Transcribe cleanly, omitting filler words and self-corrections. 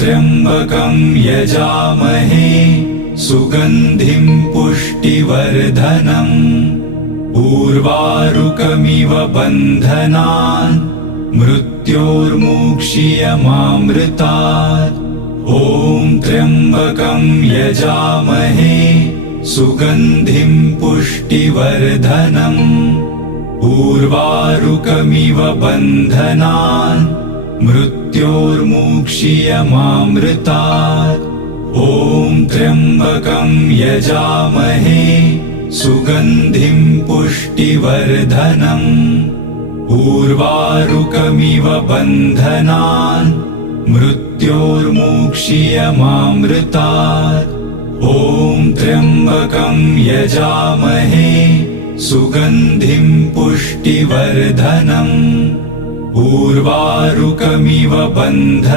त्र्यंबकं यजामहे सुगंधिं पुष्टिवर्धनम् उर्वारुकमिव बन्धनान् मृत्योर्मुक्षीयमामृतात्। ॐ त्र्यंबकं यजामहे सुगंधिं पुष्टिवर्धनम् उर्वारुकमिव बन्धनान् मृत्योर्मुक्षीयमामृतात्। ॐ त्र्यंबकं यजामहे सुगंधिं पुष्टिवर्धनम् उर्वारुकमिव बन्धनान् मृत्योर्मुक्षीयमामृतात्। ॐ त्र्यंबकं यजामहे सुगंधिं पुष्टिवर्धनम् उर्वारुकमिव बन्धनान्